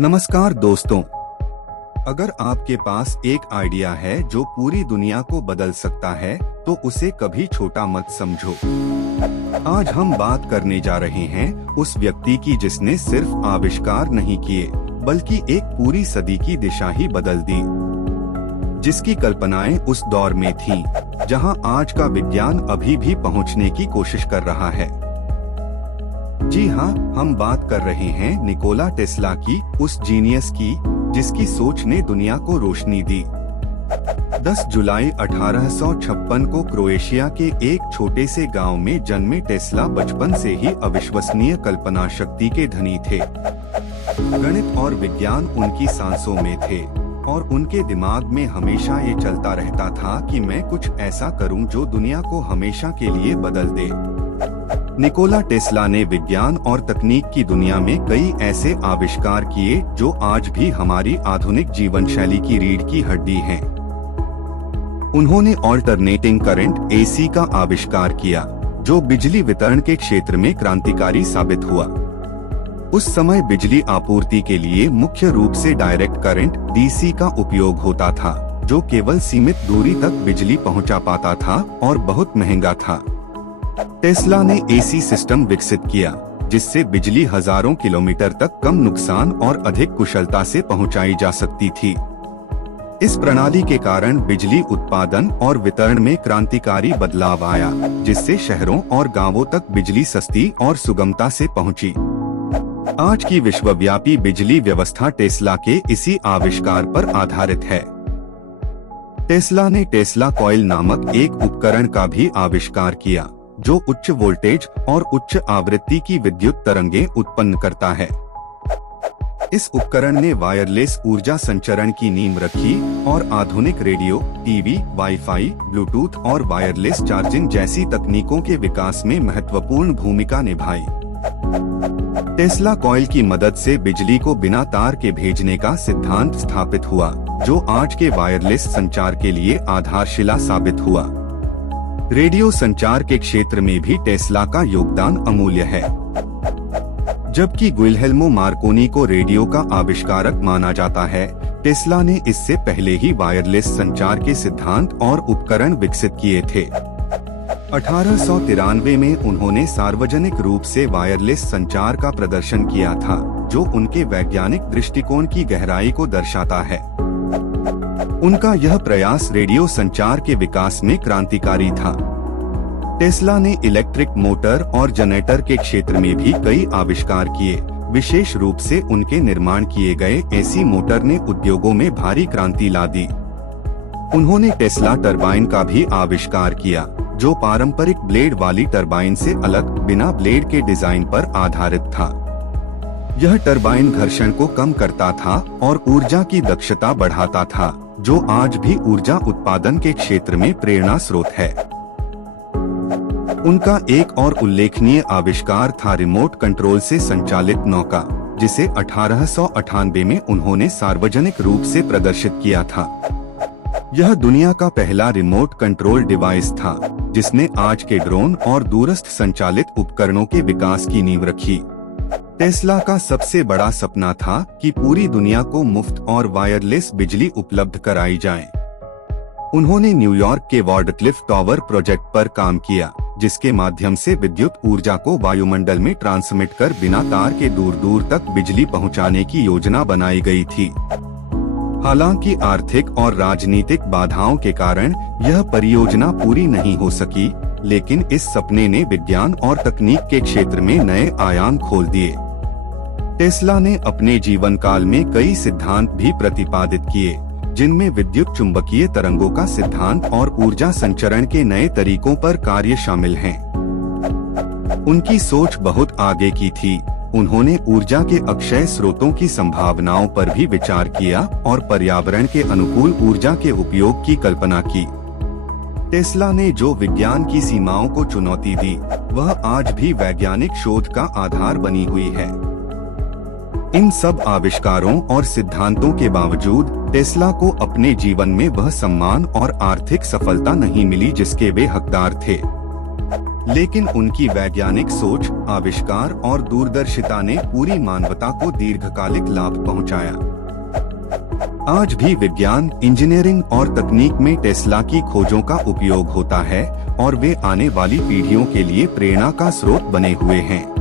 नमस्कार दोस्तों, अगर आपके पास एक आइडिया है जो पूरी दुनिया को बदल सकता है तो उसे कभी छोटा मत समझो। आज हम बात करने जा रहे हैं उस व्यक्ति की जिसने सिर्फ आविष्कार नहीं किए बल्कि एक पूरी सदी की दिशा ही बदल दी, जिसकी कल्पनाएं उस दौर में थीं, जहां आज का विज्ञान अभी भी पहुंचने की कोशिश कर रहा है। जी हाँ, हम बात कर रहे हैं निकोला टेस्ला की, उस जीनियस की जिसकी सोच ने दुनिया को रोशनी दी। 10 जुलाई 1856 को क्रोएशिया के एक छोटे से गांव में जन्मे टेस्ला बचपन से ही अविश्वसनीय कल्पना शक्ति के धनी थे। गणित और विज्ञान उनकी सांसों में थे और उनके दिमाग में हमेशा ये चलता रहता था कि मैं कुछ ऐसा करूं जो दुनिया को हमेशा के लिए बदल दे। निकोला टेस्ला ने विज्ञान और तकनीक की दुनिया में कई ऐसे आविष्कार किए जो आज भी हमारी आधुनिक जीवन शैली की रीढ़ की हड्डी हैं। उन्होंने ऑल्टरनेटिंग करंट (एसी) का आविष्कार किया, जो बिजली वितरण के क्षेत्र में क्रांतिकारी साबित हुआ। उस समय बिजली आपूर्ति के लिए मुख्य रूप से डायरेक्ट करंट (डीसी) का उपयोग होता था, जो केवल सीमित दूरी तक बिजली पहुंचा पाता था और बहुत महंगा था। टेस्ला ने एसी सिस्टम विकसित किया, जिससे बिजली हजारों किलोमीटर तक कम नुकसान और अधिक कुशलता से पहुंचाई जा सकती थी। इस प्रणाली के कारण बिजली उत्पादन और वितरण में क्रांतिकारी बदलाव आया, जिससे शहरों और गांवों तक बिजली सस्ती और सुगमता से पहुंची। आज की विश्वव्यापी बिजली व्यवस्था टेस्ला के इसी आविष्कार पर आधारित है। टेस्ला ने टेस्ला कॉइल नामक एक उपकरण का भी आविष्कार किया, जो उच्च वोल्टेज और उच्च आवृत्ति की विद्युत तरंगें उत्पन्न करता है। इस उपकरण ने वायरलेस ऊर्जा संचरण की नींव रखी और आधुनिक रेडियो, टीवी, वाईफाई, ब्लूटूथ और वायरलेस चार्जिंग जैसी तकनीकों के विकास में महत्वपूर्ण भूमिका निभाई। टेस्ला कॉइल की मदद से बिजली को बिना तार के भेजने का सिद्धांत स्थापित हुआ, जो आज के वायरलेस संचार के लिए आधारशिला साबित हुआ। रेडियो संचार के क्षेत्र में भी टेस्ला का योगदान अमूल्य है। जबकि गुइल्हेल्मो मार्कोनी को रेडियो का आविष्कारक माना जाता है, टेस्ला ने इससे पहले ही वायरलेस संचार के सिद्धांत और उपकरण विकसित किए थे। 1893 में उन्होंने सार्वजनिक रूप से वायरलेस संचार का प्रदर्शन किया था, जो उनके वैज्ञानिक दृष्टिकोण की गहराई को दर्शाता है। उनका यह प्रयास रेडियो संचार के विकास में क्रांतिकारी था। टेस्ला ने इलेक्ट्रिक मोटर और जनरेटर के क्षेत्र में भी कई आविष्कार किए। विशेष रूप से उनके निर्माण किए गए एसी मोटर ने उद्योगों में भारी क्रांति ला दी। उन्होंने टेस्ला टरबाइन का भी आविष्कार किया, जो पारंपरिक ब्लेड वाली टरबाइन से अलग बिना ब्लेड के डिजाइन पर आधारित था। यह टरबाइन घर्षण को कम करता था और ऊर्जा की दक्षता बढ़ाता था, जो आज भी ऊर्जा उत्पादन के क्षेत्र में प्रेरणा स्रोत है। उनका एक और उल्लेखनीय आविष्कार था रिमोट कंट्रोल से संचालित नौका, जिसे 1898 में उन्होंने सार्वजनिक रूप से प्रदर्शित किया था। यह दुनिया का पहला रिमोट कंट्रोल डिवाइस था, जिसने आज के ड्रोन और दूरस्थ संचालित उपकरणों के विकास की नींव रखी। टेस्ला का सबसे बड़ा सपना था कि पूरी दुनिया को मुफ्त और वायरलेस बिजली उपलब्ध कराई जाए। उन्होंने न्यूयॉर्क के वार्डक्लिफ टावर प्रोजेक्ट पर काम किया, जिसके माध्यम से विद्युत ऊर्जा को वायुमंडल में ट्रांसमिट कर बिना तार के दूर दूर तक बिजली पहुंचाने की योजना बनाई गई थी। हालांकि आर्थिक और राजनीतिक बाधाओं के कारण यह परियोजना पूरी नहीं हो सकी, लेकिन इस सपने ने विज्ञान और तकनीक के क्षेत्र में नए आयाम खोल दिए। टेस्ला ने अपने जीवन काल में कई सिद्धांत भी प्रतिपादित किए, जिनमें विद्युत चुंबकीय तरंगों का सिद्धांत और ऊर्जा संचरण के नए तरीकों पर कार्य शामिल हैं। उनकी सोच बहुत आगे की थी। उन्होंने ऊर्जा के अक्षय स्रोतों की संभावनाओं पर भी विचार किया और पर्यावरण के अनुकूल ऊर्जा के उपयोग की कल्पना की। टेस्ला ने जो विज्ञान की सीमाओं को चुनौती दी, वह आज भी वैज्ञानिक शोध का आधार बनी हुई है। इन सब आविष्कारों और सिद्धांतों के बावजूद टेस्ला को अपने जीवन में वह सम्मान और आर्थिक सफलता नहीं मिली जिसके वे हकदार थे। लेकिन उनकी वैज्ञानिक सोच, आविष्कार और दूरदर्शिता ने पूरी मानवता को दीर्घकालिक लाभ पहुंचाया। आज भी विज्ञान, इंजीनियरिंग और तकनीक में टेस्ला की खोजों का उपयोग होता है और वे आने वाली पीढ़ियों के लिए प्रेरणा का स्रोत बने हुए हैं।